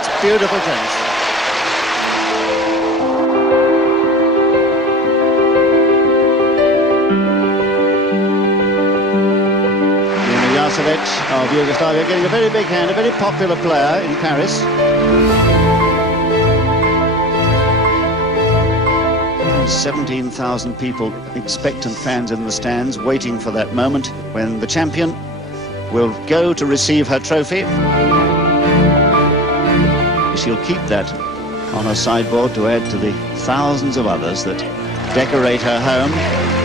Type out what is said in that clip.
That's beautiful tennis. Mima Jaušovec of Yugoslavia getting a very big hand, a very popular player in Paris. 17,000 people, expectant fans in the stands, waiting for that moment when the champion will go to receive her trophy. She'll keep that on her sideboard to add to the thousands of others that decorate her home.